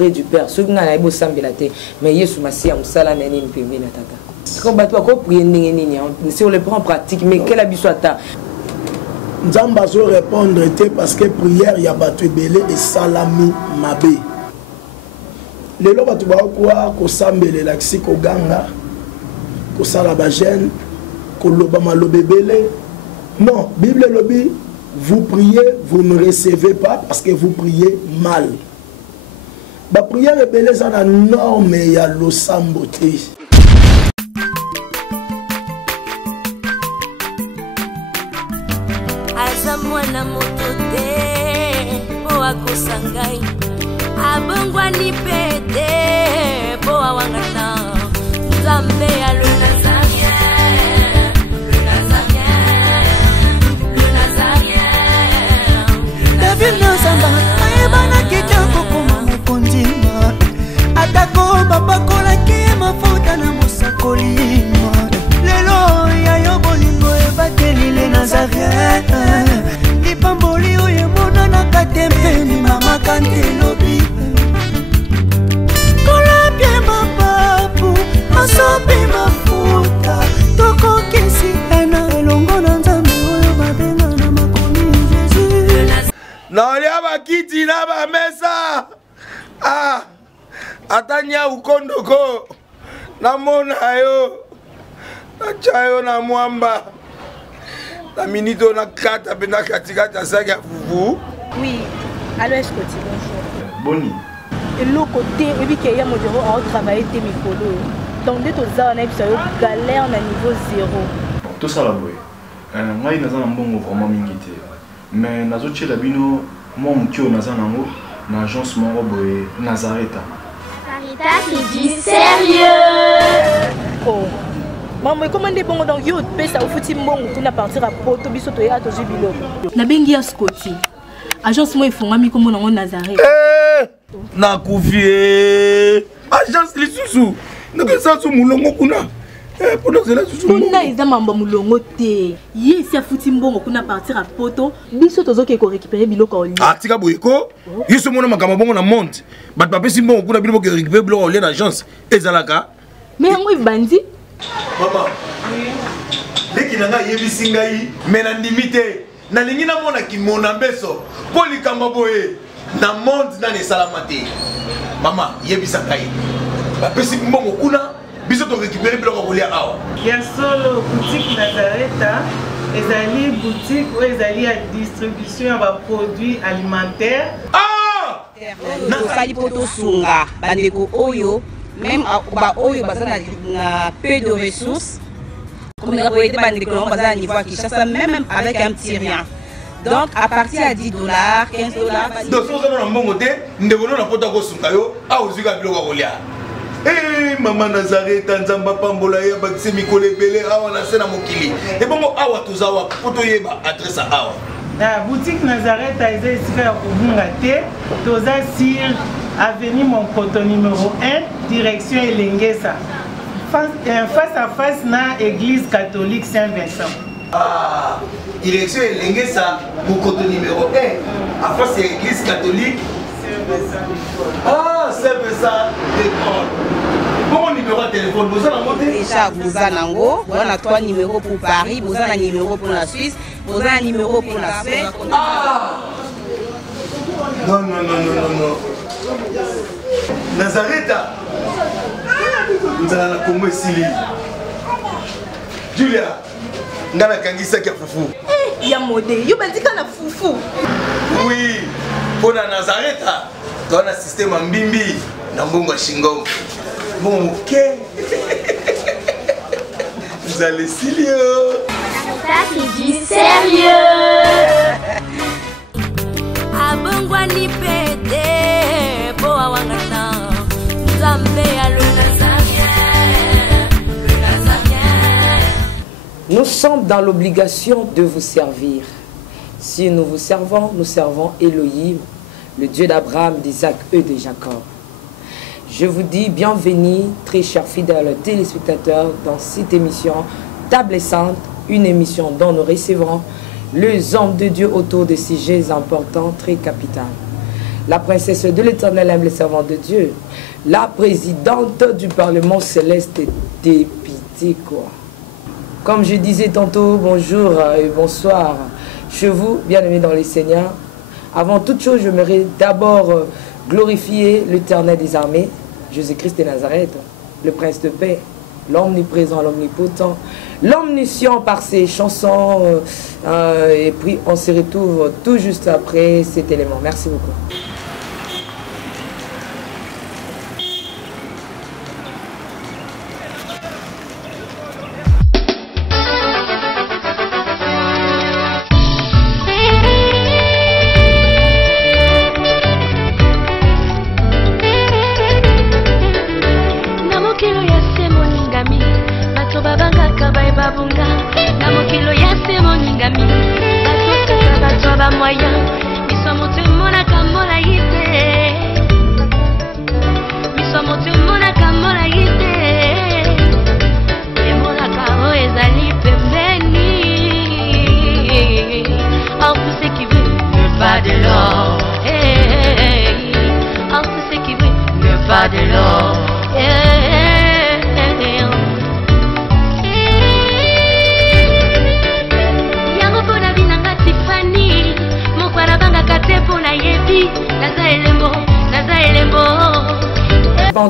auprès du Père. Ce qui n'a pas sambilate, mais Yesu Massia Msala Nani Mpembe na tata. Quand bateau ko prier ndenge si on le prend en pratique, mais quel habit soit ta. Nzamba zo répondre était parce que prière ya bateau belé et salami mabe. Lelo bato ba kwa ko sambelela kisi ko ganga ko sala ba jeune ko loba malobe belé. Non, Bible lobby, vous priez, vous ne recevez pas parce que vous priez mal. La prière est belle, ça la norme et à l'osamboté. Azamwana motote, boa kosangai, abongwa ni pete, boa wangata, zambe ya atako babakola ki mafuta na mosakolima lelo ya yo bolingo ebatelile Nazareth lipamboli oyo emonanaka te mpeni mama kantelobi kolapie mapapu masopi mafuta tokokisitana elongo na nzambe oyo babenga na makomi Jésus naolia bakiti na bamesa atanya ukondoko namona yo achayo na mwamba la minito na kata bena katikata saki ya fufu. Oui, allô est-ce que tu bonjour. Boni. Et l'autre côté, et puis qu'il y a mon bureau à travailler tes micros. Donc dès que tu as un galère na niveau 0. Tout ça là boy. Moi il n'a pas bon vraiment mingité. Mais nazo tchela bino moi mtio naza nango na agence mon boy Nazareth. Qui dit sérieux. Oh. Maman, comment est bon donc yo pesa au fouti mbongo pour na partir à poto biso to ya to jibilo. Na bengi ya Scotty. Agence moi ifonga mi comme na Nazareth. Na kufie. Agence lisusu. Naka sa su mulongo kuna. Pour nous là susu. Kuna eza mamba mulongo te. Ye si afuti mbongo kuna partir à poto biso tozo ke ko récupérer biloko oli. Ah tika boyeko. Yeso mona makama bongo na monte. Bat papa simbongo kuna biloko ke récupérer biloko oli na agence. Ezalaka. Mais yango bandi. Maman. Dès qu'il a yebisi ngai mais na limité. Na lingi na mona ki mona beso. Poli kamba boye. Na monde na ne salamate. Maman, yebisa ngai. Ba pesi mbongo kuna biso to récupérer biloko oli awa. Ya solo boutique Nazareth. Ezali boutique ou ezali à distribution de produits alimentaires. Ah! Na sali poto sunga bandeko oyo même ba oyo bazana na peu de ressources comme la boîte bandeko on bazana niveau à Kinshasa même avec un petit rien. Donc à partir à $10, $15. Donc si on a un bon côté, nous devons na poto ko sunga yo a ozuka biloko kolia. Eh maman Nazareth nzamba pambola ya bakise mikole belé awa na sena mokili. Et bon awa tozawa poto yeba adresse awa. La boutique Nazareth a été ici à Kubungate, Toza Sir, avenue Monkoto numéro 1, direction Elengesa. Face à face na église catholique Saint-Vincent. Ah, direction Elengesa, Monkoto numéro 1, à face à l'église catholique Saint-Vincent. Ah, Saint-Vincent d'école. Bon numéro de téléphone, vous avez monté déjà vous avez on a 3 numéros pour Paris, vous avez un numéro pour la Suisse, vous avez un numéro pour la Suède. Ah! Non. Nazareth. Nous allons la Congo ici. Julia, nous allons kangisa kia fufu. Eh, ya modé, yo bandika na fufu. Oui, pour la Nazareth, tu as un système en bimbi, na mbongo shingo. Bon, ok. Vous allez sérieux. Qui dit sérieux. Abongwa ni pete, boa wangata, zambe ya le Nazarien. Nous sommes dans l'obligation de vous servir. Si nous vous servons, nous servons Elohim, le Dieu d'Abraham, d'Isaac et de Jacob. Je vous dis bienvenue, très chers fidèles téléspectateurs, dans cette émission Table Sainte, une émission dont nous recevrons les hommes de Dieu autour de sujets importants, très capitaux. la princesse de l'Éternel, humble servante de Dieu, la présidente du Parlement céleste, députée quoi. Comme je disais tantôt, bonjour et bonsoir chez vous, bien-aimés dans les Seigneurs. Avant toute chose, j'aimerais d'abord glorifier l'Éternel des armées, Jésus-Christ de Nazareth, le Prince de paix, l'omniprésent, l'omnipotent, l'omniscient par ses chansons. Et puis on se retrouve tout juste après cet élément. Merci beaucoup.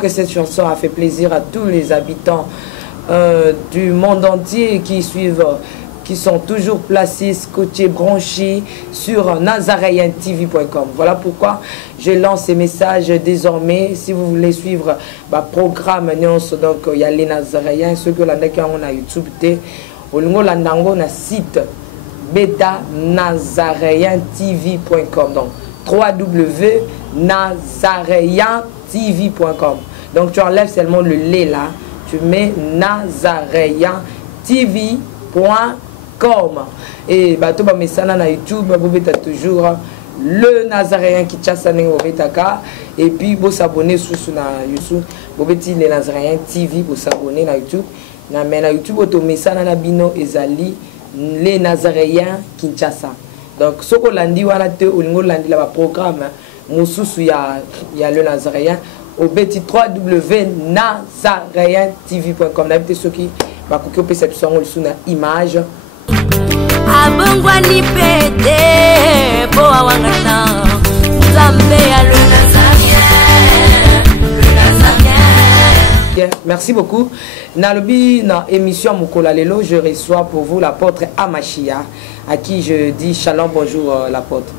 Que cette chanson a fait plaisir à tous les habitants du monde entier qui suivent, qui sont toujours placés, scotchés, branchés sur nazaréentv.com. Voilà pourquoi je lance ces messages désormais. Si vous voulez suivre le programme, donc il y a les Nazaréens, ceux que l'on a YouTube, au na site beta-nazaréentv.com. Donc www.nazaréentv.com. Donc tu enlèves seulement le lait là, tu mets nazaréentv.com. Et tu vas mettre ça dans YouTube, tu as toujours le Nazaréen qui chasse et puis vous s'abonner sur YouTube, vous mettez les Nazaréens TV pour s'abonner à YouTube. Mais na YouTube tu mets ça dans bino ezali les Nazaréens Kinshasa. Donc ce que l'on dit wana te olingo landi la programme mususu ya le Nazaréen au beti www.nazaréentv.com. N'habitez ceux qui va couper cette chanson sur une image. Abongwani pete po awangata Nzambe ya le Nazarien. Merci beaucoup. Nalobi na émission Mukola Lelo, je reçois pour vous l'apôtre Amashia, à qui je dis shalom, bonjour l'apôtre.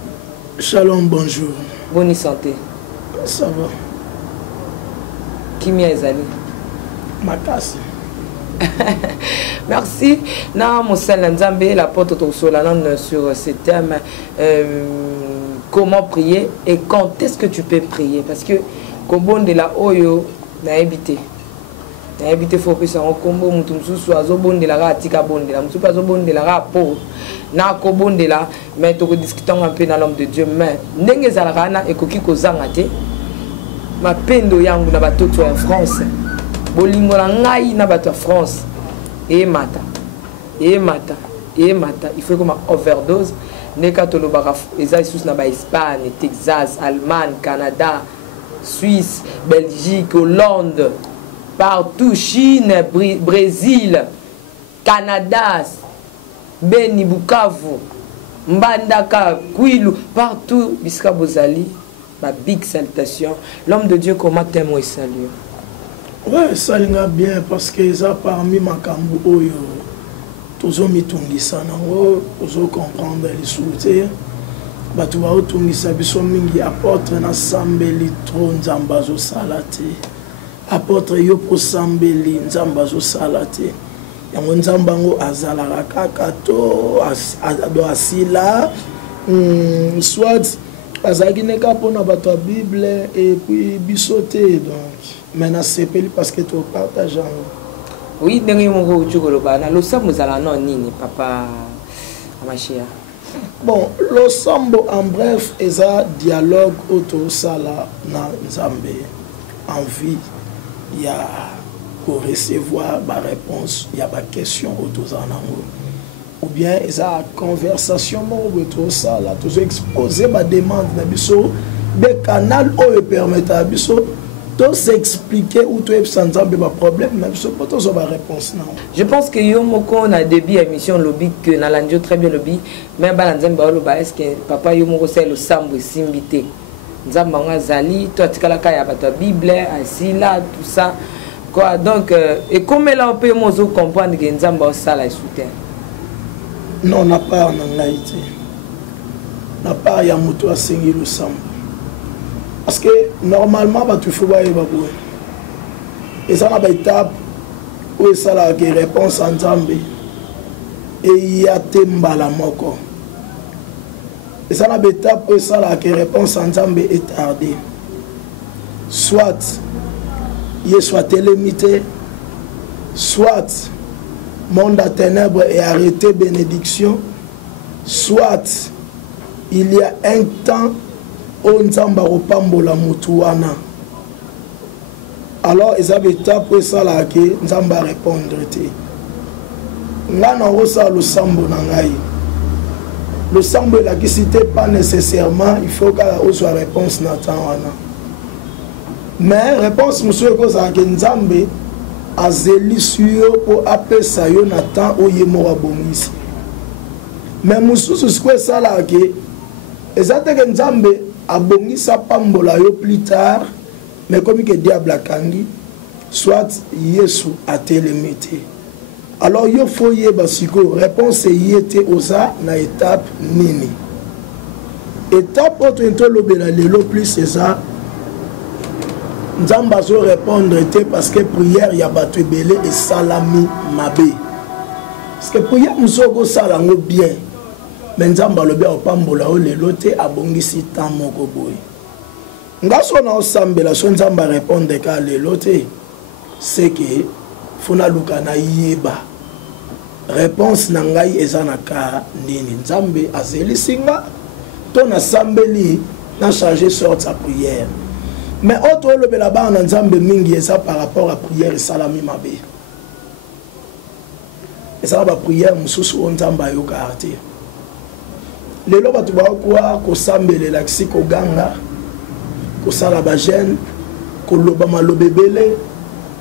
Shalom, bonjour. Bonne santé. Ça va. Kimia Ezali. Makasi. Merci. Na Moussel Nzambe, l'apôtre Tosolanan sur ce thème. Comment prier et quand est-ce que tu peux prier? Parce que comme de la Oyo n'a habité. N'a habité faut que ça en combo mutumsu soit bon de la ratika bon de la mutu pas bon de la rapo. Na ko bon de la mais to discutons un peu dans l'homme de Dieu mais ndenge zalakana ekoki kozanga te. Ma pendo yangu na batoto en France. Bolingo na ngai na bato France. Et mata. Il faut comme overdose. Neka to lobaka eza sous na ba Espagne, Texas, Allemagne, Canada, Suisse, Belgique, Hollande, partout, Chine, Brésil, Canada, Beni, Bukavu, Mbandaka, Kwilu, partout, Biska Bozali, ma big salutation. L'homme de Dieu, comment t'aimes et salut? Ouais, ça va bien parce que ça parmi ma cambo oyo, tous mis tungisa nango, tous comprendre les souhaiter. Batu ba tungisa biso mingi apôtre na sambeli tro nzambazo salate. Apôtre yo po sambeli nzambazo salate. Yango nzambango azala kaka to ado asila soit azaki neka pona bato ya Bible et puis bisoté donc maintenant c'est parce que tu partages. Oui, dernier mot tu golobana lo sambo zala non nini papa Amashia. Bon, le sambo en bref est un dialogue autour sala na Nzambe en vie. Il y a pour recevoir ma réponse, il y a ma question autour zanango. Ou bien il y a conversation autour ça là, tous exposer ma demande na biso des canaux où permettent à biso de s'expliquer où tu es sans problème, mais biso pas toujours la réponse non. Je pense que yo moko on a début émission lobby que na landio très bien lobby, mais balanzem ba loba est-ce que papa yo moko c'est le sambo simbité. Nzamba nga zali toi tikala ka ya bato Bible asila tout ça quoi donc et comme là on peut mozo comprendre que nzamba ça la soutien. Non, n'a pas en Haïti. N'a pas ya mutu asengi le sambo. Parce que normalement tu faut ba yebabou. Et ça na ba étape où ça la réponse en Nzambe et ya tembala moko. Et ça na ba étape où ça la réponse en Nzambe est tardée. Soit il soit limité, soit monde à ténèbres et arrêté bénédiction, soit il y a un temps où Nzamba opambola mutuana. Alors ils avaient tapé ça là que Nzamba répondre té. Ngana rosa le sambo nangai. Le sambo là qui c'était pas nécessairement, il faut qu'il soit réponse natana. Mais réponse monsieur que ça que Nzambe azeli suyo pour appeler ça yo natan oyemora bongisi. Mais mususu sikwe ça là que ezate que Nzambe abongisa pambola yo plus tard, mais comme que diable akangi, soit Yesu a télémété. Alors yo faut yeba siko réponse yete oza na étape nini. Étape autre intolobela lelo plus c'est ça. Nzamba zo répondre parce que prière ya battu belé et salami mabé. Parce que prière musoko salango bien. Mais Nzamba lo bien opambola o lelo te abongisi temps moko boy. Ngaso na osambela so Nzamba répondre ka lelo te. C'est que funa luka na yeba. Réponse na ngai ezana ka nini Nzambe azeli singa to na sambeli na changer sorte sa prière. Mais autre le belaba na Nzambe mingi ça par rapport à prière et salami mabe. Et ça va prière mususu on Nzamba yo karate. Lelo batu ba kwa ko sambele laksi ko ganga ko sala ba jeune ko loba malobebele.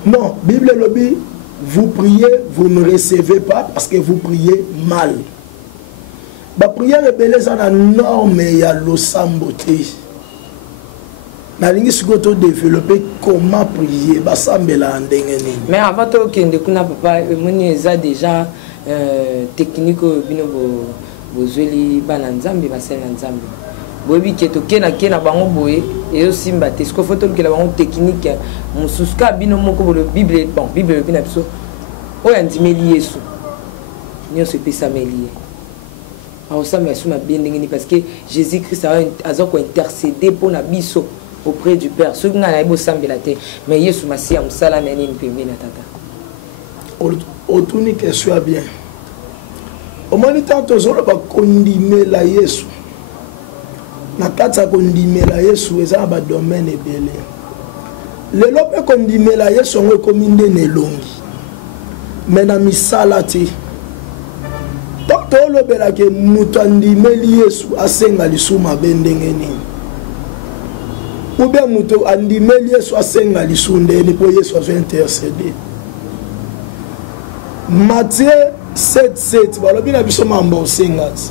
Non, Bible lobi vous priez, vous ne recevez pas parce que vous priez mal. La prière est belle, ça a norme et à l'osamboté. Je développer comment prier. Mais avant tout, papa, il déjà technique bobi keto kena bango boye et aussi mbate ce que faut que la bango technique mususka bino moko le bible bon bible bina biso o yandimeli yesu nyo se pesa melié a ça mais suma bien ndengeni parce que Jésus Christ a ko intercéder pour na biso auprès du Père ce nga na ibo sambela te mais yesu masia musala na nini pembe na tata otuni que soit bien au moins tant zolo ba kondime la yesu na katsa kondimela yesu eza ba domaine ebele lelo pe kondimela yesu ngo kominde nelongi mena misala te to lobela ke mutu andimeli yesu asenga lisuma bendenge nini ube mutu andimeli yesu asenga lisundeni po yesu azo intercéder. Matthieu 7:7 balobi na biso mambo osengati.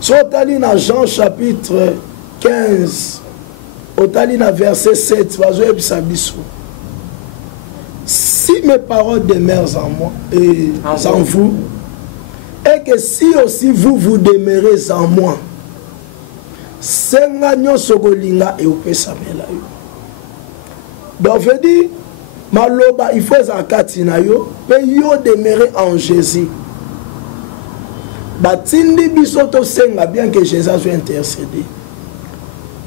Sotali na Jean chapitre 15, otali na verset 7, si mes paroles demeurent en moi et en vous, et que si aussi vous demeurez en moi, senga nyonso kolinga et opesamela yo. Donc je dis, maloba il faut zakati na yo, pe yo demeurer en Jésus. Batindi bisoto senga bien que Jésus soit intercédé.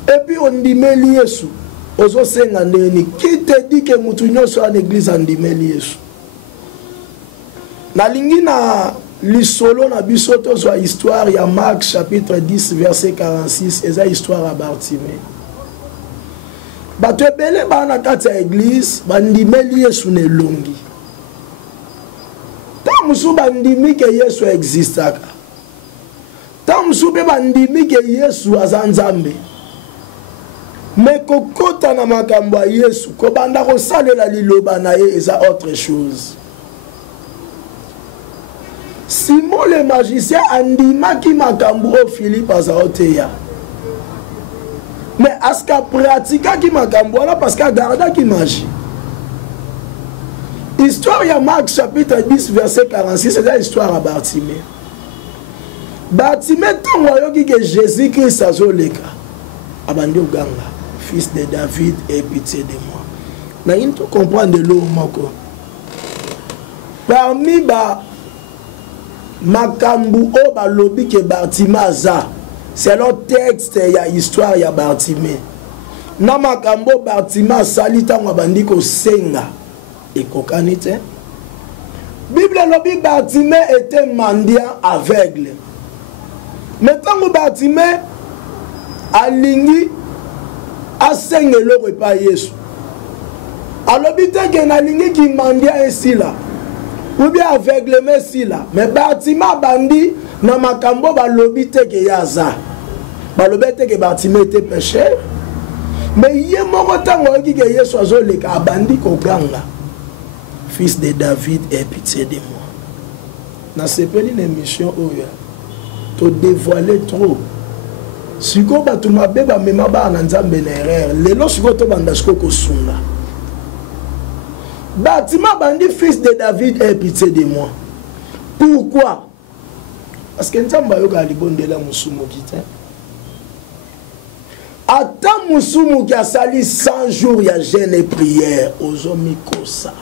Et puis on dit meli Yesu. Ozo senga neni. Qui te dit que mutu nyonso en église en dit meli Yesu? Na lingi na lisolo na bisoto so histoire ya Marc chapitre 10 verset 46 eza histoire à Bartimée. Bato ebele bana kati ya église bandimeli Yesu ne longi. Ta musu bandimi que Yesu existaka. Tant mosusu mpe bandimi ke yesu aza nzambe me kokota na makambo ya yesu kobanda kosalela liloba na ye eza autre chose. Simon le magicien andimaki makambo oyo Philippe azaoteya mais aska pratikaki makambo wana parce que agardaki magie. Histoire ya Marc chapitre 10 verset 46 c'est la histoire à Bartimée. Bartimée ntango ayoki ke Jésus Christ azoleka abandi oganga fils de David aie pitié de moi. Na into comprendre l'eau moko parmi ba makambu o balobi ke Bartimée aza c'est le texte ya histoire ya Bartimée. Na makambo Bartimée asali ntango abandi kosenga ekokani te. Bible lobi Bartimée était mendiant aveugle. Mais ntango Bartimée alingi asenga eloko epa Yesu alobi te ke nalingi ki mendiant esila ou bien aveuglement esila mais Bartimée abandi na makambo balobi te ke yaza balobi te ke Bartimée était pécheur mais ye moko ntango oyoki ke Yesu azoleka abandi koganga fils de David aie pitié de moi. Nasepeli na émission oyo to dévoiler trop siko bato mabe bamema bana nzambe na erreur lelo siko to banda siko kosunga Bartimée bandi fils de David aie pitié de moi. Pourquoi? Parce que nzambe ayoka libondela musumuki te ata musumuki asali 100 jours ya jeûne et prière ozomikosa.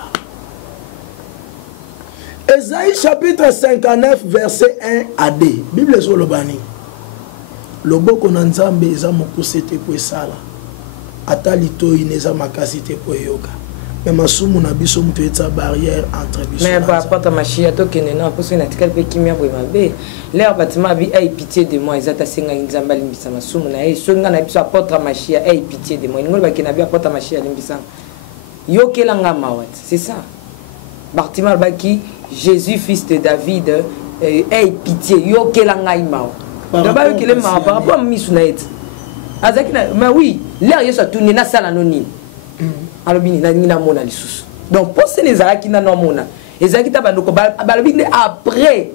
Ésaïe chapitre 59 verset 1 à 2 Bible sur le bani loboko na nzambe eza mokuse te po esala ata litoi neza makasi te po eyoka mais masumu na biso mutu etsa barrière entre biso mais par rapport à machia to kenena po so na tikal pe kimia bo mabe l'air Bartimée bi ay pitié de moi ezata senga nzamba limbisa masumu na e so nga na biso apôtre machia ay pitié de moi ngol ba kenabi apôtre machia limbisa yokelanga mawat c'est ça. Bartimée baki Jésus fils de David aie pitié yokelanga imao d'abord yokelanga mao par rapport à misunaet azakina mais oui l'air yeso tourner na sala noni alobini na ngina mona lisusu donc pour ces ezalaki na no mona ezalaki ta bandoko balobini après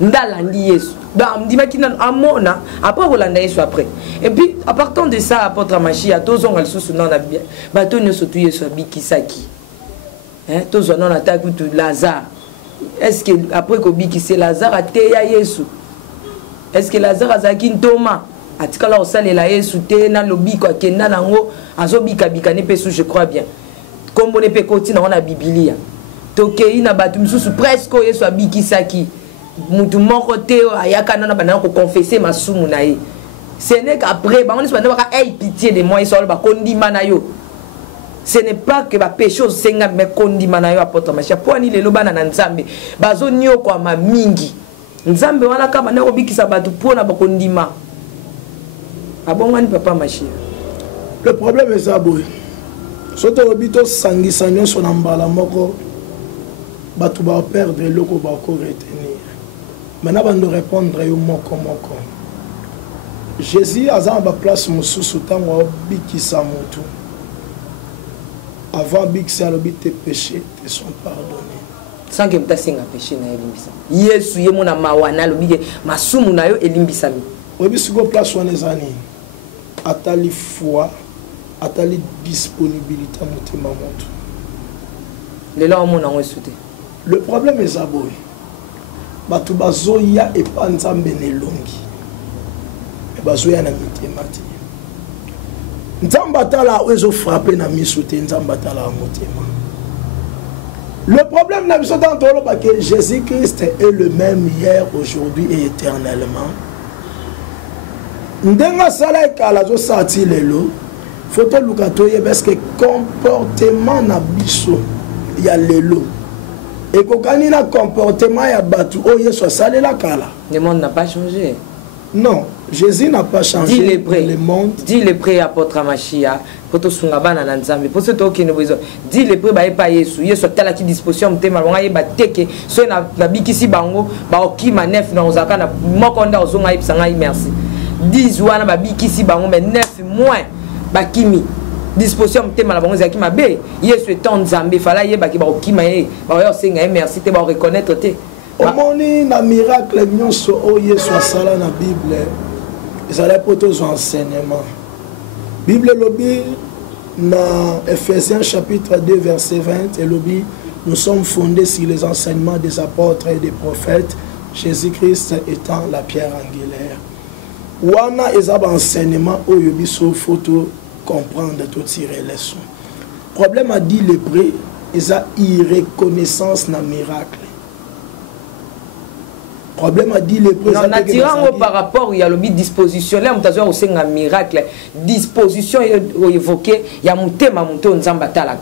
ndalandi yesu donc ndimaki na amona après kolanda yesu après et puis à partant de ça apôtre machia tozonga lisusu na bien bato nyoso tu yesu abikisaki hein tozona na ta kutu Lazare. Est-ce que après kobiki c'est Lazare a teya yesu? Est-ce que Lazare azaki ntoma atikala osalela yesu te na lobi ko kenda nango azobika bikane pesu je crois bien kombo ne pe koti na ona biblia tokei na batu misusu presque yesu abikisaki mutu moko te ayaka na bana ko confesser masumu na ye ce n'est qu'après bango niso bana ka ay pitié de moi isolo ba kondima na yo. Ce n'est pas que ma péché senga me kondima na yo apôtre machia poani lelo bana na nzambe bazo nyo kwa ma mingi nzambe wana kama na obikisa batu pona ba kondima abongani papa machia. Le problème est ça boy soto obito sangi sanyo so na mbala moko batu ba perdre loko ba ko retenir maintenant bando répondre yo moko moko Jésus azan ba place mususu tango obikisa mutu avant big salobi tes péchés te sont pardonnés sans que mta singa péché na elimbisa yesu ye mona mawana lobi masumu na yo elimbisa mi obi siko place wana ezani atali foi atali disponibilité motema moto lelo mona ngo esute. Le problème est ça boy batu bazoya epa nzambe nelongi e bazoya na mitema te nzamba tala ozo frapper na miso te nzamba tala motema. Le problème n'a pas d'entendre parce que Jésus-Christ est le même hier, aujourd'hui et éternellement. Ndenga sala kala zo sati lelo photo lukato ye parce que comportement na biso ya lelo et kokani na comportement ya batu o yeso sala la kala. Le monde n'a pas changé. Non, Jésus n'a pas changé le monde. Dis les prêts apôtre Amachia. Pour tout sungabana na nzambe. Pour ce qui ne besoin. Dis les prêts ba pas Yesu. Yesu tala ki disposition mtema longa yeba teke. So na bikisi bango ba okima nef na ozaka na mokonda ozonga yipsanga merci. 10 wana ba bikisi bango mais 9 moins ba kimi. Disposition mtema la bango zaki mabe. Yesu est nzambe fala yeba ki ba okima ye. Ba yo senga merci te ba reconnaître te. Omoni na miracle nyonso o Yesu asala na Bible. Ezala poto zo enseignement. Bible lobi dans Ephésiens chapitre 2 verset 20 et lobi nous sommes fondés sur les enseignements des apôtres et des prophètes, Jésus-Christ étant la pierre angulaire. Wana ezaba enseignement o yobi so photo comprendre tout tirer leçon. Problème a dit le pré eza irreconnaissance na miracle. Problème a dit le président. Non, naturellement par rapport il y a le disposition là on t'a aussi un miracle disposition évoqué il y a mutema muto nzamba tala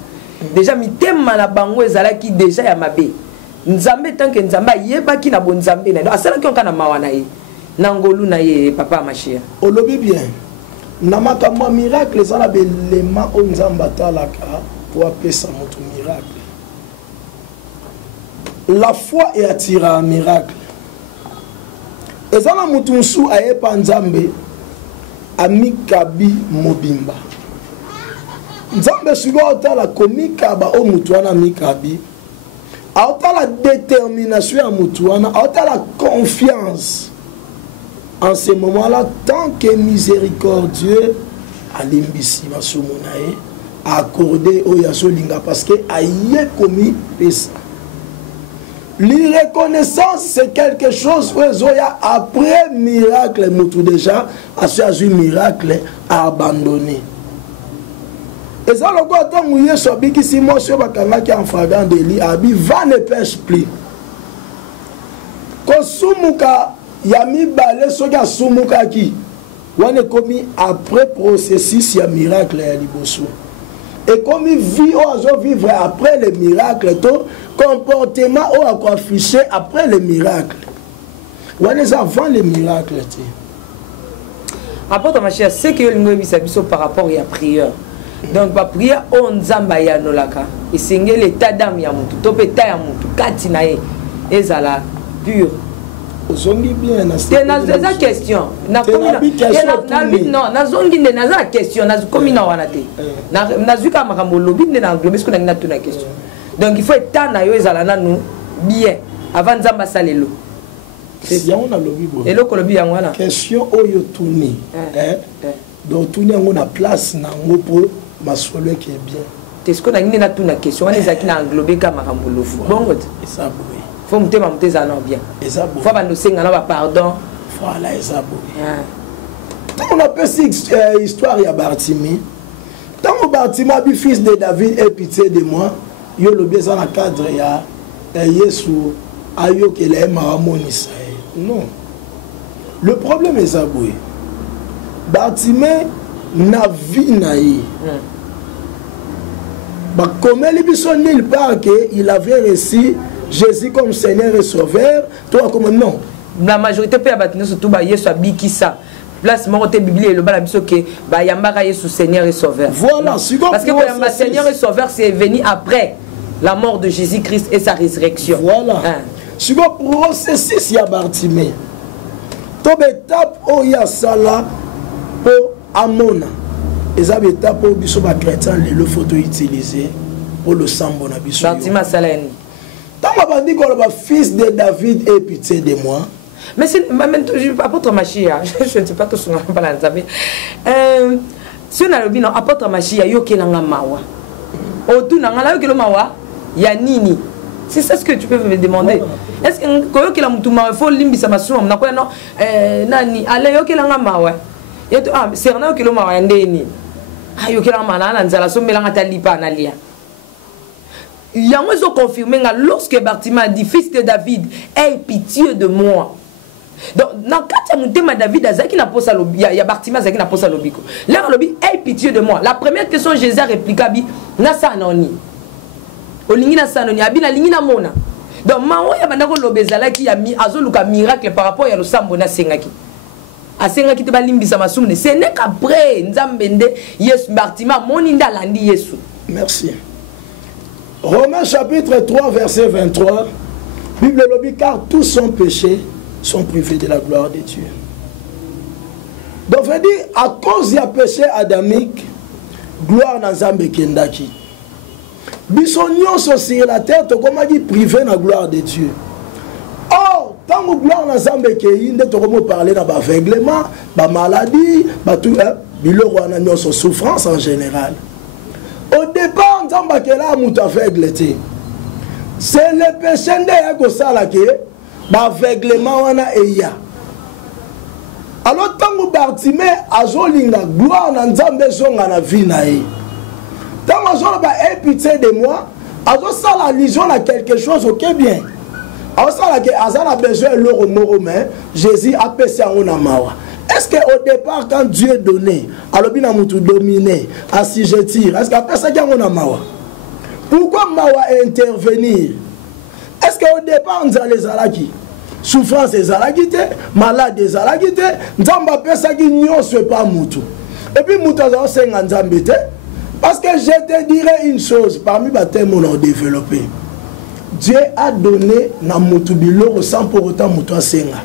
déjà mitema na bango ezala ki déjà ya mabe nzambe tant que nzamba yeba ki na bon nzambe na asala ki on kana mawana ye nangolu na ye papa machia olobi bien na makambo miracle ezala belema o nzamba tala ka pour apesa mutu miracle. La foi est attirée à un miracle. Et ça, la mutunsu aye panzambe amikabi mobimba. Nzambe sugo otala komikaba o mutuana mikabi. Otala détermination à mutuana, otala confiance. En ce moment-là, tant que miséricordieux alimbisi masumunae accordé au yasolinga parce que aye komi pesa. L'irreconnaissance, c'est quelque chose où après miracle, Moutou déjà, a su miracle, a abandonné. Et ça, le quoi, tant que vous avez dit si moi, je suis en fragant de lit, abi va ne pêche plus. Quand Soumouka, Yami Balé, Soga Soumouka qui, on est commis après processus, il y a miracle à Liboso. Et comme il vit au vivre après le miracle, tout comportement au affiché après le miracle. On est avant le miracle. Apôtre ma chère, c'est que le par rapport à la prière. Donc la prière on zamba ya nolaka. Et c'est l'état d'âme ya mutu, topeta ya mutu, katinae, ezala pur. Zongi bien na question na non na zongi ne na question na komi na wana te na zuka makambo lobi ne na globe ce na tuna question donc il faut être na yo ezala nanu bien avant nzamba salelo c'est on a lobi bo et le kolobi yango wana question oyo tuni donc tuni yango na place na ngopo masolo qui est bien te ce qu'on a na tuna question wana ezaki na englober ka makambo lofu bongo ça boy faut me demander ça non bien. Faut pas nous sentir là pardon. Voilà, ça beau. On appelle cette histoire il y a Bartimée. Tant que Bartimée a fils de David et pitié de moi, yo le bien dans le cadre ya Yesu ayo que les mahamonisa. Non. Le problème est ça boy. Bartimée na vie naïe. Bah comme il bison nulle part que il avait reçu Jésus comme Seigneur et Sauveur, toi comme non. La majorité peut abattre surtout ba Yesu abikisa. Place morote Bible le bala biso que ba yambaka Yesu Seigneur et Sauveur. Voilà, parce que le Seigneur et Sauveur c'est venu après la mort de Jésus-Christ et sa résurrection. Voilà. Si vous processus ya Bartimée. Tobe étape o ya sala pour amona. Eza étape o biso ba chrétien le photo utiliser pour le sambo na biso. Bartimée salani. Tant que dit qu'on a fils de David et pitié de moi. Mais c'est apôtre Machia, je ne sais pas tout ce qu'on a parlé. Si on a le bilan apôtre Machia, yo kelanga mawa. Autour n'a pas yo mawa, ya nini. C'est ça ce que tu peux me demander. Est-ce que quand yo kelanga mawa, faut limbisa masuma, na quoi non nani, allez yo kelanga mawa. Ya tu ah, c'est rien que le mawa ndeni. Ah yo kelanga mawa na nzala so melanga talipa na lia. Il y a confirmé lorsque Bartimée a dit fils de David, aie pitié de moi. Donc, dans le cas de David, il y a Bartimée qui n'a pas sa lobby. Là, lobby, aie pitié de moi. La première question, Jésus a répliqué, Nasa noni. Olingi nasa noni, abina lingi na mona. Donc, maman, il y a un lobby qui a mis azoluka miracle par rapport à l'osambo na sengaki. asenga ki te balimbisa masumu ce n'est qu'après nzambe nde Yesu Bartima moninda landi Yesu. Merci. Romains chapitre 3 verset 23. Bible lobby car tous sont péchés sont privés de la gloire de Dieu. Donc veut dire à cause du péché adamique gloire na nzambe kendaki. Biso nyonso sur la terre to comme dit privé na gloire de Dieu. Or tant que gloire na nzambe keyi nde to comme parler na ba aveuglement, ba maladie, ba tout biloko na nyonso souffrance en général. Au départ nzambe kela mutu aveugle te. C'est le péché nde ya ko sala ke ba aveuglement wana eya. Alors tant que Bartimée azolinga gloire na nzambe zonga na vie na ye. Tant que je vais pitié de moi, ça la allusion à quelque chose, ok bien. Alors ça a besoin de l'euro mais Jésus a passé en amawa. Est-ce qu'au départ, quand Dieu donnait, alors il a tout dominé, assujettir, est-ce qu'après ça, il y a un amawa? Pourquoi mawa intervenir? Est-ce qu'au départ, on a les alaki? Souffrance des alakité, malade des alakité, Nzamba pesa qui n'y se pas moutou. Et puis moutou a 50 ans. Parce que je te dirais une chose, parmi les thèmes qu'on a développé, Dieu a donné na mutubilo sans pour autant mutua senga.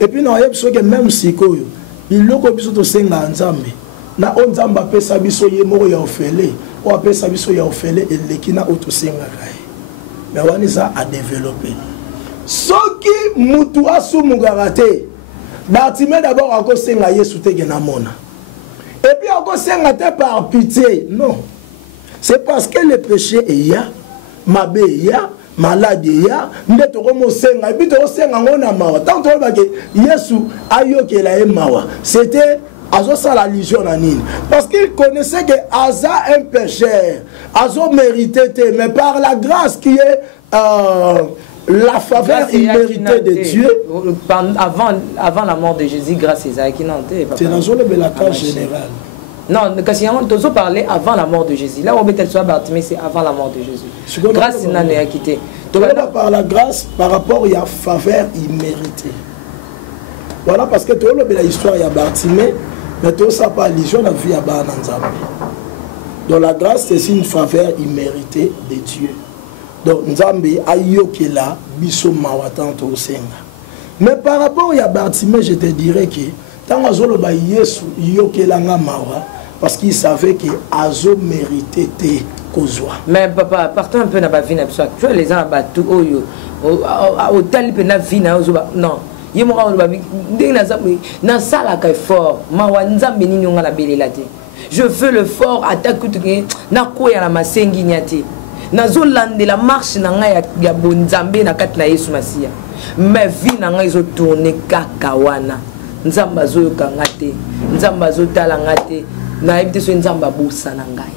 Et puis nous avons que même si koyo, biloko biso to senga nzambe, na onzamba pesa biso yemo ya ofele, o pesa biso ya ofele et lekina auto senga kai. Mais on ça a développé. Soki mutua sumugarate, Bartimée d'abord a ko senga Yesu te gena mona. Et puis encore c'est par pitié. Non. C'est parce que le péché est ya, mabe ya, maladie ya, ndeto komo senga, et puis to senga ngona mawa. Tant to ba ke Yesu ayoke la mawa. C'était azo sa la allusion à nini. Parce qu'il connaissait que Asa un pécheur, Azo méritait, mais par la grâce qui est la faveur imméritée de Dieu. Avant la mort de Jésus, grâce à Isaac qui n'entendait pas. C'est dans le cas général. Non, quand on a parlé avant la mort de Jésus. Là où on soit Bartimée, c'est avant la mort de Jésus. Grâce à n'a quitté. Par la grâce, par rapport à la faveur imméritée. Voilà parce que tu as l'histoire de Bartimée, mais tu n'as pas l'illusion de la vie à Barnanzambe. Donc la grâce, c'est une faveur imméritée de Dieu. Donc Nzambe ayokela biso mawatan to senga. Mais par rapport à Bartimée, je te dirais que tant azolo ba Yesu yokela nga mawa parce qu'il savait que azo méritait te kozwa. Mais papa, partons un peu na ba vie na biso. Tu vois les gens batu oyo au tali pe na vie na ozo non. Yemo ka ba ndenge na zambe na sala ka fort. Mawa Nzambe nini nga la belela te. Je fais le fort attaque na koya na masengi nyati. Nazolande la marche nanga ya bonzambe na kati na Yesu Masia. Mais vie nanga izo tourner kaka wana. Nzamba zo yoka ngate, nzamba zo tala ngate, na ebite so nzamba bosa na ngai.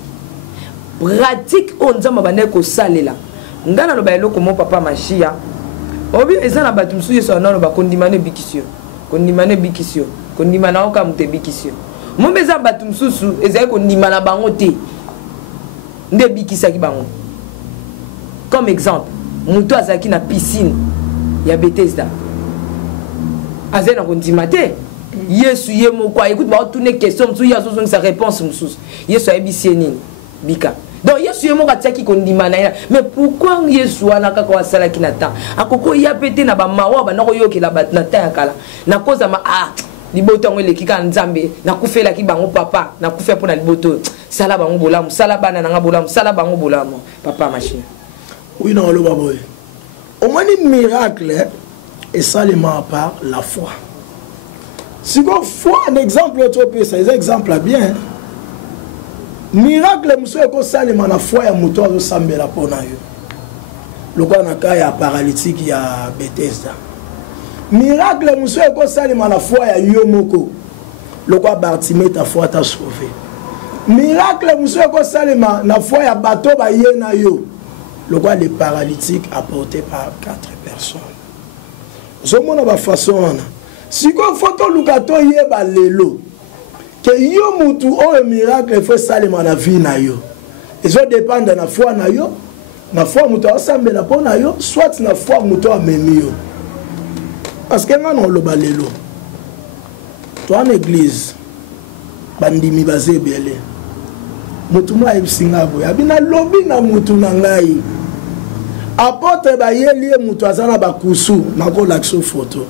Pratique on nzamba bande ko salela. Ngana lo ba eloko mo papa machia. Obi ezana batu msu Yesu na lo ba kondimane bikisio. Kondimane bikisio. Kondimana oka mute bikisio. Mo beza batu msusu ezai kondimana bango te. Nde bikisa ki bango. Comme exemple, Moutou Azaki na piscine, il y a Bethesda. Azen a condimate. Yesu yemo quoi. Écoute, moi tourner question, il y a sa réponse moussous. Yesu a ebisienine, bika. Donc Yesu yemo kataki condimana. Mais pourquoi Yesu anaka kwa sala kinata? Akoko ya pété na ba mawa ba nako yoki la bat na ta kala. Na koza ma liboto ngwe lekika nzambe na kufela ki bango papa na kufe pona liboto. Sala bango bolamu, sala bana na bolamu, sala bango bolamu. Papa machine. Oui, non, le baboy. Au moins, un miracle, et ça, les à part la foi. Si vous foi, un exemple, c'est un exemple bien. Miracle, monsieur, que ça, les la foi, il y a un moteur de Sambe la pona. Le quoi, il y a paralytique, il y a Bethesda. Miracle, monsieur, que ça, les la foi, il y a Yomoko. Le quoi, Bartimée, ta foi t'a sauvé. Miracle, monsieur, que ça, la foi, il y a bateau, il y a yo. Le roi les paralytiques apporté par 4 personnes. Je montre ma façon. Si vous photo lukato yeba lelo, que yo mutu o miracle fait ça dans la vie na yo. Et ça dépend de la foi na yo. Na foi mutu ensemble la pona yo, soit na foi mutu amemi yo. Parce que non le balelo. toi en église bandimi basé belé mutu mwa ibisinga boya abina lobi na mutu na ngai apôtre bayeli mutu azana bakusu makola kso photo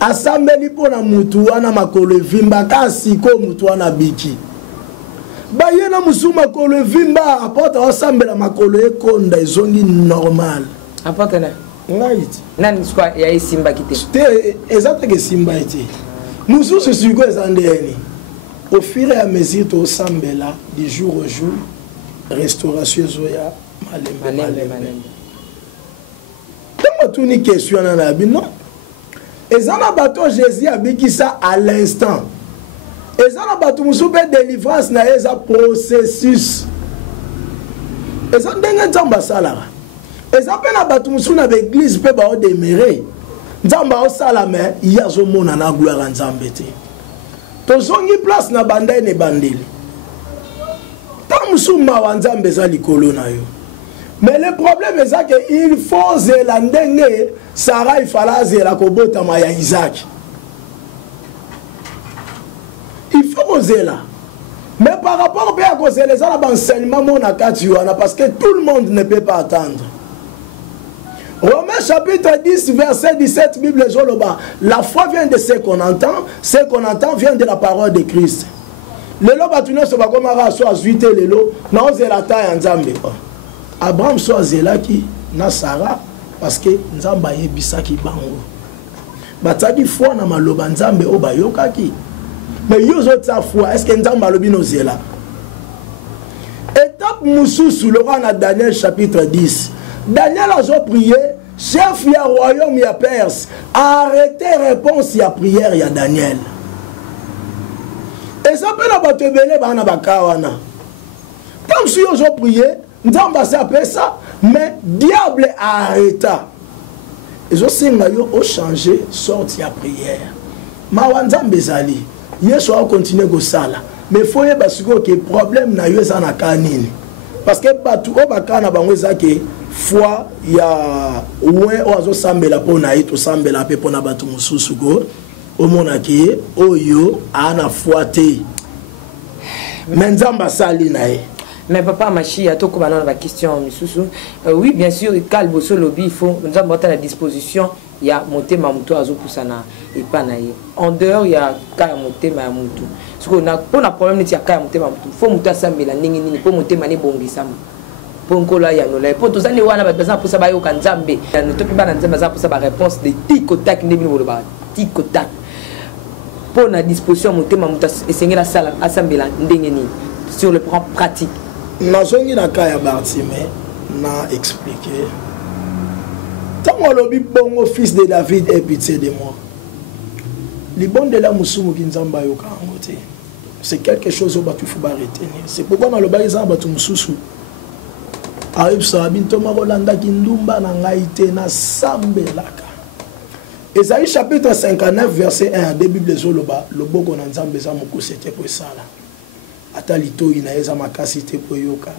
asambeli pona mutu wana makolo vimba kasi ko mutu wana biki bayena musuma makolo vimba apôtre asambela makolo ekonda ezongi normal apôtre na ngaiti nani swa ya simba kite te exactement que simba ete mususu siko ezandeni au fur et à mesure to sambela du jour au jour restauration zoya malembe tant tu ni question na bi non ezana bato Jésus abiki ça à l'instant ezana bato musube délivrance na eza processus ezana ndenga nzamba salara ezapé na bato musuna ba église pe ba o demeurer nzamba o salame yazo mona na gloire nzambe te tozongi place na bandai ne bandeli tant musuma wa nzambe za likolo na yo. Mais le problème est qu'il faut zélander Sarah il fallait zélander kobota maya Isaac. Il faut zéla. Mais par rapport à cause les gens enseignement mon akatiwana parce que tout le monde ne peut pas attendre. Romains chapitre 10 verset 17 Bible Joloba. La foi vient de ce qu'on entend vient de la parole de Christ. Le lo batuno so ba komara so azuite le lo na ozelata ya nzambe. Abraham soit zelaki na Sarah parce que nzamba yebisaki bango bataki foi na maloba nzambe o bayokaki mais yozo ta foi est-ce que nzamba lobi no zela étape mususu le roi na Daniel chapitre 10 Daniel a prié chef ya royaume ya Perse arrêtez réponse ya prière ya Daniel et ça peut la batebele bana bakawana comme si yozo prié nzamba s'est appelé ça, mais diable a arrêté. Et je sais que changé sorti à prière. Mawanzambe zali, yeso a continué go sala. Mais faut y parce que le problème na yo za na kanini. Parce que batu o bakana bango za ke foi ya oué ozo sambela pona ito sambela pe pona batu mususu go. O monaki oyo ana foi te. Mais nzamba sali na ye. Mais papa Machi, à tout comme la question, oui, bien sûr, calme sur lobby, il faut nous avons à la disposition. Il y a monté Mamoutou Azo Poussana et Panaye. En dehors, il y a Kaya monté Mamoutou. Ce qu'on a pour le problème, il y a Kaya monté Mamoutou. Il faut monter Sambela, Ningini, pour monter Mané Bongi Sam. Pour Nkola Yanole. Pour tous les années, on a besoin pour ça, Bayo Kanzambe. Nous ne pouvons pas besoin pour ça, réponse de Tikotak, Nebulba, Tikotak. Pour la disposition, monter Mamoutou et Seigneur la salle à Sambela, Ningini, sur le plan pratique. Nazongi na kaya Bartimée na expliqué. Tant que le bon fils de David ait pitié de moi. Les bons de la musumu kinzamba yoka angote. C'est quelque chose que tu faut retenir. C'est pourquoi dans le bas ils ont battu mususu. Arrive ça binto marolanda kindumba na ngaite na sambelaka. Esaïe chapitre 59 verset 1 de Bible zoloba le bogo na nzambe za moko c'était pour ça là. Atalito inaeza makasite poyoka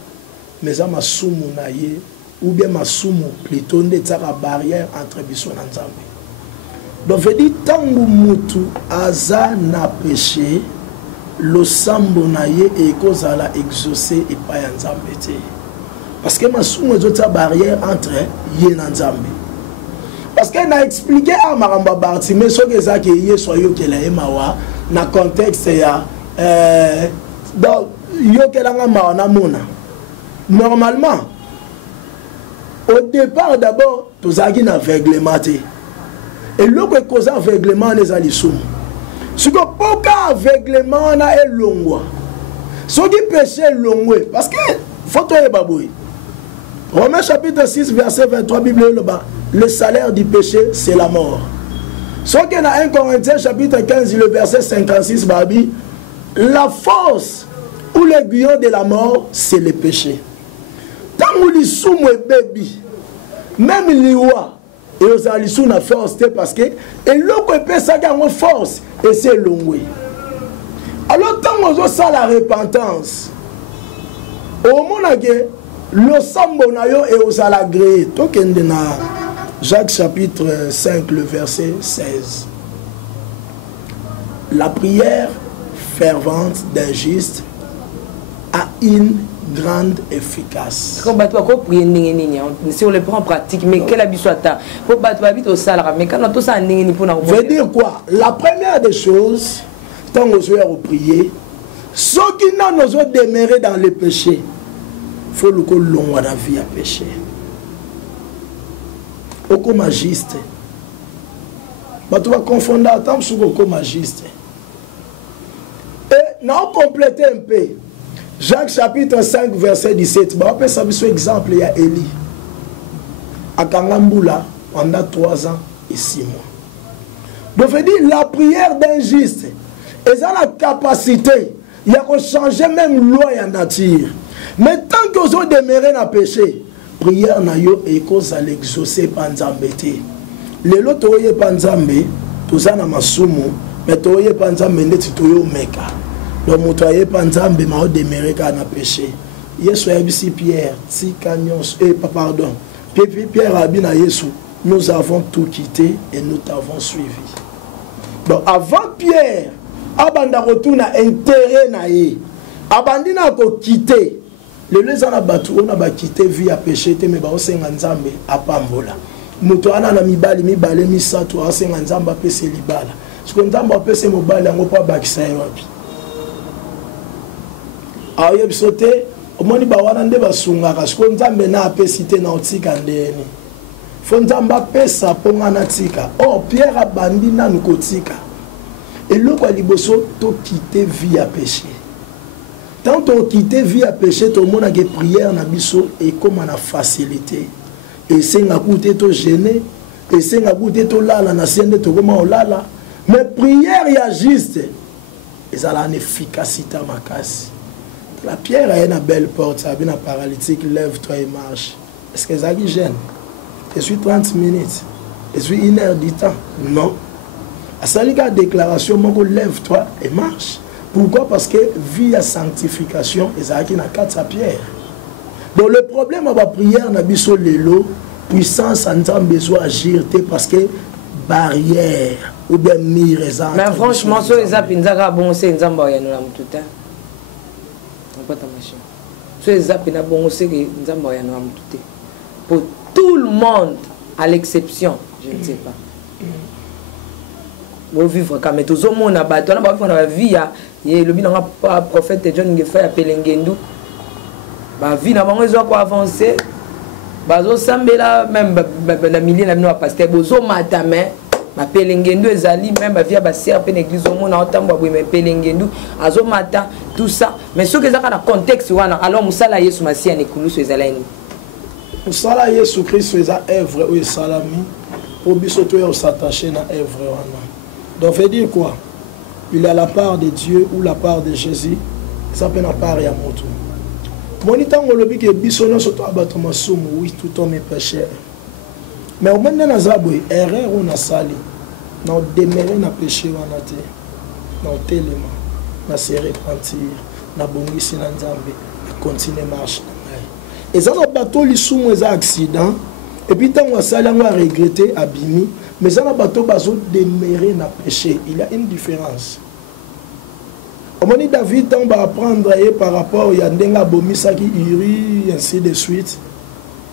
mais ama sumu na ye ou bien masumu plutôt ndetaka barrière entre biso na nzambe. Donc veut dire tangu mutu aza na péché le sambo na ye e kozala exaucer et pas ya nzambe te parce que masumu ezota barrière entre ye na nzambe parce que na expliqué à maramba Bartimée so que ça que ye soyo que la emawa na contexte ya donc, normalement, au départ d'abord, tu as un aveuglement. Et l'autre qui cause aveuglement, les alissoum. Ce que pour aveuglement, on a long. Ce qui péché long, parce que faut te babouiller. Romains chapitre 6, verset 23, Bible, le salaire du péché, c'est la mort. Ce qui est dans 1 Corinthiens chapitre 15, le verset 56, Babi, la force ou l'aiguillon de la mort, c'est le péché. Tant que les soumou et baby, même les rois, et aux alissous na force, parce que, et l'autre peut ça une force, et c'est long. Alors, tant que ça la repentance, au moment où le sambo na yo et aux alagré, token de na Jacques chapitre 5, le verset 16. la prière fervente d'un juste a une grande efficace. Si on le prend en pratique, mais quel habit soit ta mais quand on ça veut dire quoi? La première des choses, quand on veut prier, ceux qui n'ont pas demeuré dans le péché, il faut que l'on ait la vie à pécher. Au comagiste, tu vas confondre à temps sur le comagiste. Et nous avons complété un peu. Jacques chapitre 5, verset 17. On peut savoir ce exemple, il y a Élie. À Kangambula, pendant 3 ans et 6 mois. Donc, je dis, la prière d'un juste, ils ont la capacité, il y a qu'on changer même loi et nature. Mais tant que vous demeurez dans le péché, prière na yo et cause à l'exaucer panzambete. Les lots toye panzambe, tout ça na masumu, mais toye panzambe neti toyo meka. Donc motoye panzambe ma demeuré ka na péché. Yesu abisi Pierre, si canyons pardon. Pierre abina Yesu, nous avons tout quitté et nous t'avons suivi. Donc avant Pierre, abanda retourna intérêt na ye. Abandina ko quitter. Les gens on a quitté vie à péché, mais on s'est ensemble à Pambola. Nous avons mibali misato a s'est ensemble à péché libala. Ce qu'on a à péché mobile, on pas bakisa yopi. Aïe sauté, au moins il va y avoir sunga. Ce qu'on a maintenant à péché na otika ndeni. Fondamba pesa ponga natika. Oh Pierre a bandi na nukotika. Et l'autre a liboso to quitter vie à péché. Tant on quitte vie à péché, tout le monde a des prières na biso et comme on a facilité. Et c'est un coup de gêné, et c'est un coup de lala, na sienne to comment on lala. Mais prière il y a juste, et ça a une efficacité à ma casse. La pierre a une belle porte, ça a une paralytique, lève-toi et marche. Est-ce que ça qui gêne? Je suis 30 minutes, je suis 1 heure du temps. Non. À ça, la déclaration, mon lève-toi et marche. Pourquoi? Parce que via sanctification, ils ont une carte à pierre. Donc le problème avec la prière, c'est que puissance en besoin d'agir parce que barrière ou bien mire. Mais franchement, si les apinzaka bon c'est une zamba ya nous tout temps. On pas ta machine. Si les apina bon c'est que une zamba ya nous tout. Pour tout le monde, à l'exception, je ne sais pas. Pour vivre comme tout le monde a battu, on a pas vivre dans la vie. Le bilan pas prophète John Ngefay appelé Ngendu. Ba vie na bango zo ko avancer. Bazo sambela même na millier na bino pasteur bozo matame. Ba appelé Ngendu ezali même ba via ba sœur pe l'église au monde entambo ba me appelé Ngendu azo mata tout ça. Mais ce que ça dans contexte wana alors musala Yesu Masia ne kuluso ezalani. Musala Yesu Christ eza œuvre ou salami pour biso to s'attacher na œuvre wana. Donc veut dire quoi? Il y a la part de Dieu ou la part de Jésus, ça peut la part à moto. Mon temps on le dit que bisono surtout abattre ma somme, oui tout homme est péché. Mais au moment na zabwe erreur on a sali, non demeurer na péché on a té, non tellement, na se repentir, na bongisi na nzambe, continuer marche. Et ça le bateau li somme les accidents et puis tant on sali on a regretter abimi. Mais ça, le bateau va demeurer dans le péché. Il y a une différence. Au moment où David va apprendre par rapport à Yandenga Bomisaki Uri, ainsi de suite,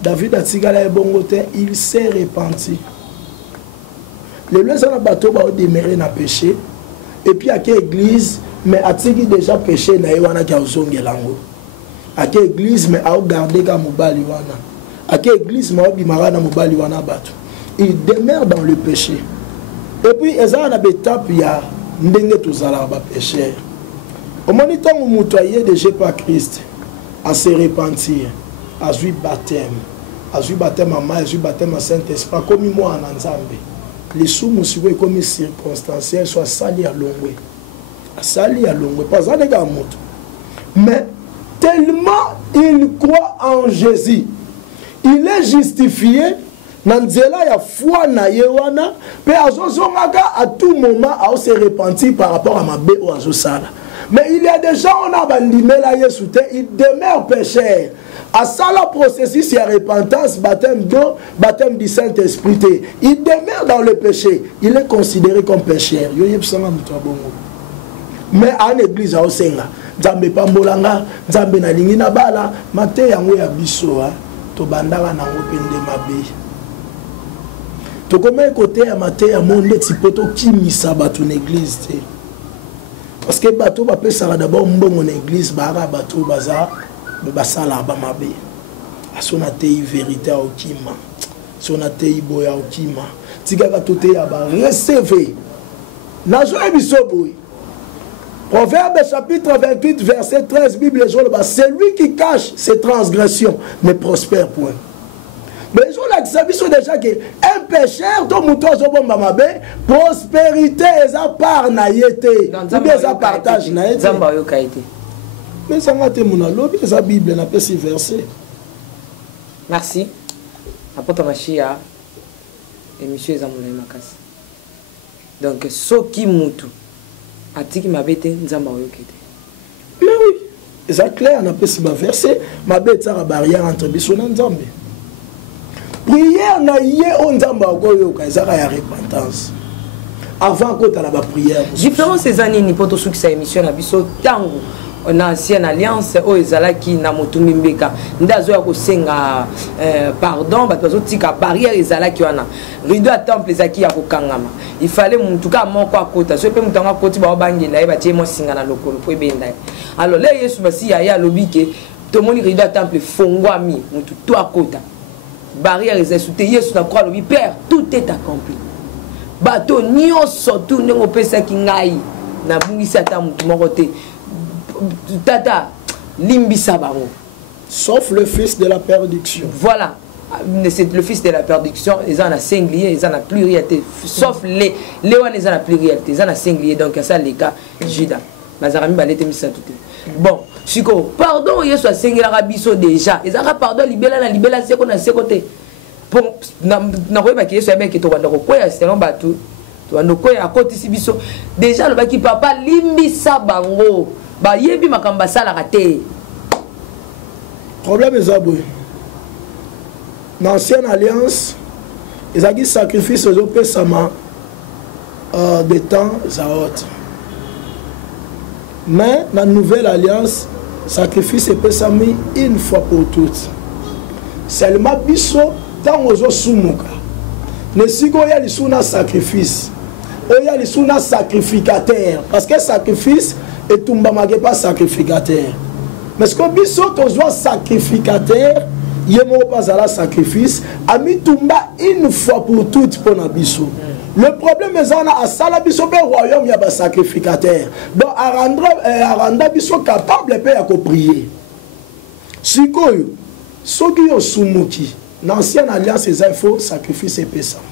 David a tigala bongote, il s'est repenti. Le bateau va demeurer dans le péché. Et puis, il y a une église, mais il a déjà péché, il y a une église, mais il a gardé la mobali. Il y a une église, mais il a gardé la mobali. Il demeure dans le péché. Et puis, il y a une étape, il y a un péché. Au moment où nous sommes déjà par Christ, à se repentir, à jouer baptême, à maman, à jouer baptême à Saint-Esprit, comme moi en Nzambe. Les sous-moussoués comme circonstanciels soient salis à l'ongwe. Salis à l'ongwe, pas ça les gars. Mais tellement il croit en Jésus, il est justifié. Nanzela ya foi na yewana pe azozongaga à tout moment à se repentir par rapport à ma bé ou azosala. Mais il y a des gens on a bandimela Yesu te il demeure pécheur. À ça la processus il y a repentance, baptême d'eau, baptême du Saint-Esprit. Il demeure dans le péché, il est considéré comme pécheur. Yo yebsanga mutwa bongo. mais en église au senga nzambe pambolanga nzambe na lingi na bala mate yango ya biso to bandaka nango pende mabe to comme côté ya mate ya monde tipoto kimisa bato na église te parce que bato ba pesa d'abord mbongo na église bara bato baza basala ba mabe asona te vérité au kima sona te boya au kima tika ka tote ya ba recevoir nazo ebiso boy. Proverbe chapitre 28 verset 13 Bible c'est lui qui cache ses transgressions ne prospère point. Mais je vous déjà que un pécheur tout mouton bomba mabe prospérité eza part na yete ou bien eza partage na yete nzamba yo kaité. Mais ça ngate mona lobi eza Bible na pesi verset. Merci. Apôtre Machia émission eza mona makasi. Donc soki mutu atiki mabete nzamba oyokete. Mais oui, c'est clair na pesi ba verset mabete ça barrière entre biso na nzambe. Prière na yé on nzamba okoyoka ezaka ya repentance. Avant que tu la prière. Différence ces années ni poto soki sa émission na biso tango on a ancienne alliance o ezalaki na motumbi mbeka ndazo ya kosenga pardon bato tika barrière ezalaki wana rideau à temple ezaki ya kokangama il fallait mutuka moko akota so pe mutanga koti ba bangela e batie mo singa na lokolo po ebenda alors là Yesu basi ya lobike to moni rideau à temple fongwami mutu to akota barrière ezasute Yesu na croix lobi père tout est accompli bato nyonso tout ndenge opesa ki ngai na bungisa ta mutu moko te tata limbisa bango sauf le fils de la perdition. Voilà, c'est le fils de la perdition, ils en a singulier, ils en a pluralité, sauf les léon ils en a pluralité, ils en a singulier, donc ça les cas Judas. Mazarami balete misa tout. Bon, Chico, pardon, il soit singulier rabiso déjà. Ils ont pardon libéla na libéla c'est qu'on a ce côté. Pour na roba qui est sur qui to wanda ko ya selon batu. To wanda ko ya côté sibiso. Déjà le baki papa limbisa bango. Ba yebi makamba sala raté. Problème est aboué. Dans l'ancienne alliance, ils ont dit sacrifice aux opésaments de temps à autres. Mais dans la nouvelle alliance, sacrifice est pesami une fois pour toutes. Seulement biso tant aux sumuka. Ne sigo ya li suna sacrifice. Oya li suna sacrificateur parce que sacrifice et tumba magé pas sacrificateur. Mais ce que biso tozo sacrificateur, yemo pas à la sacrifice, ami tumba une fois pour toutes pour na biso. Le problème est à sala biso pe royaume ya ba sacrificateur. Donc à rendre biso capable pe ya ko prier. Sikoyo soki yo sumuki dans l'ancienne alliance il faut sacrifice et pesama.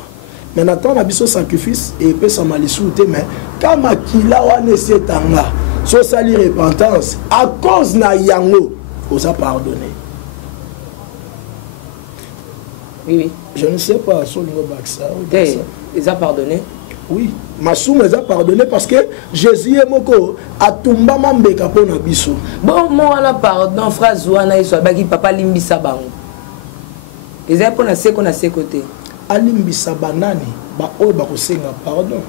Mais maintenant na biso sacrifice et pesama li soute mais quand makila wana setanga so sali repentance à cause na yango vous a pardonné. Oui, oui. Je ne sais pas, Solingo Baksa. Ils ont pardonné. Oui, Massoum les a pardonné parce que Jésus est moko a tumba mambeka pona biso. Bon, moi la pardon phrase wana iso baki papa limbisa bango. Ils ont pona seko na sekote. Alimbisa banani ba o ba kosenga pardon.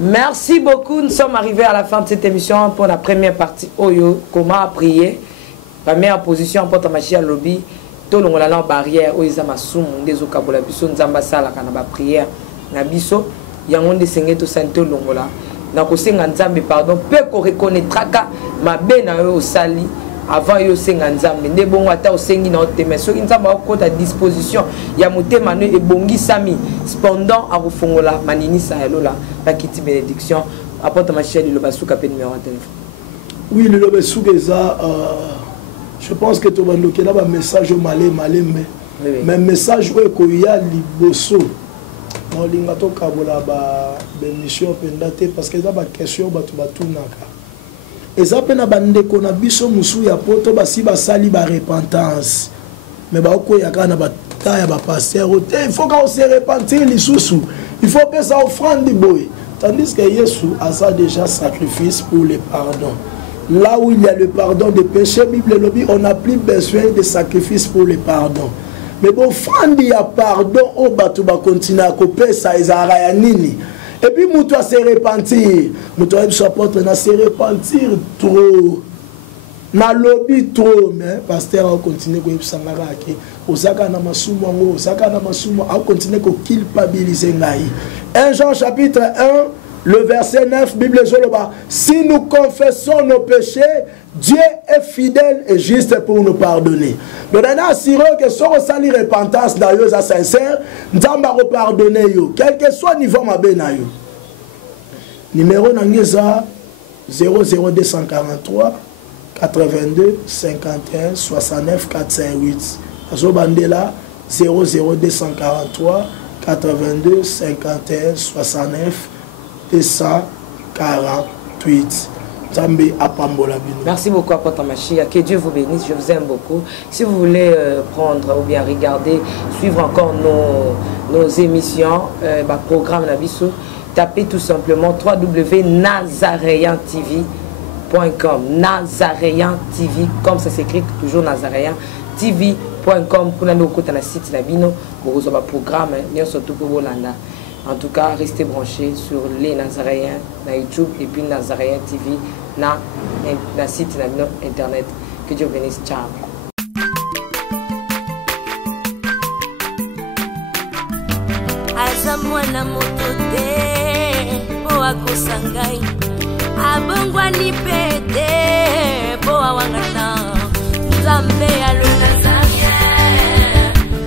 Merci beaucoup, nous sommes arrivés à la fin de cette émission pour la première partie Oyo, comment prier. Première position pour ta machine à lobby. Tout le monde a la barrière, où ils ont massum, des okabola, biso, nzambasala, kanaba prière, na biso, yangon de senge to santo longola. Na kosenga nzambe pardon, peu ko reconnaîtra ka ma bena yo sali avant yo senga nzambe. Ne bon ata o sengi na ote mais so nzamba ko ta disposition ya motema no ebongi sami cependant a kofongola manini sa elola la kiti bénédiction apporte ma chérie le basuka pe numéro de téléphone. Oui, le basuka ça je pense que tu vas nous donner un message au malé, mais message où il y a liboso. On linga to kabola ba mission pendate parce que ça ba question ba tu ba tunaka. Et ça pena bande ko na biso musu ya poto ba si ba sali ba repentance. Mais ba ko ya kana ba ta ya ba pasteur il faut qu'on se repentir les sous. Il faut payer sa offrande de boy. Tandis que Jésus a ça déjà sacrifice pour le pardon. Là où il y a le pardon des péchés, Bible le dit, on n'a plus besoin de sacrifices pour le pardon. Mais bon, il y a pardon, on va continuer à couper ça, ils ont nini. Et puis, nous doit se repentir. Nous doit se repentir trop. Na lobby trop, mais pasteur a continué à s'engager. Osaka na masumo, Osaka na masumo, a continué à culpabiliser ngai. 1 Jean chapitre 1, le verset 9, Bible Joloba. Si nous confessons nos péchés, Dieu est fidèle et juste pour nous pardonner. Donc, on a assuré que si on a une repentance d'ailleurs sincère, nous allons pardonner. Quel que soit le niveau de ma numéro Nangeza 00243 82 51 69 458. Azobandela 00243 82 51 69 248. Merci beaucoup, Apôtre Machia. Que Dieu vous bénisse. Je vous aime beaucoup. Si vous voulez prendre ou bien regarder, suivre encore nos émissions, programme Nabiso, tapez tout simplement www.nazaréentv.com. Nazaréen TV, comme ça s'écrit toujours Nazaréen TV.com. Pour nous écouter dans site Nabino, pour vous avoir programme, surtout pour Bolanda. En tout cas, restez branchés sur les Nazaréens, na YouTube et puis Nazaréen TV, na site na internet. Que Dieu bénisse. Ciao. Azamwana motote po akosangai abongwani pete po awangata Nzambe ya le Nazarien,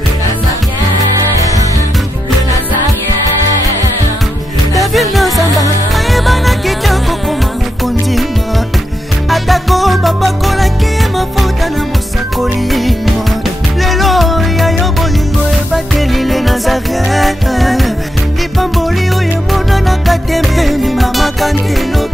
le Nazarien, le Nazarien. David Nzamba ayebana kitoko koma mokondima atako babakolaki mafuta na mosakolima lelo yayo bolingo ebateli le Nazarien lipamboli oyo emonanaka te mpeni mama kantelo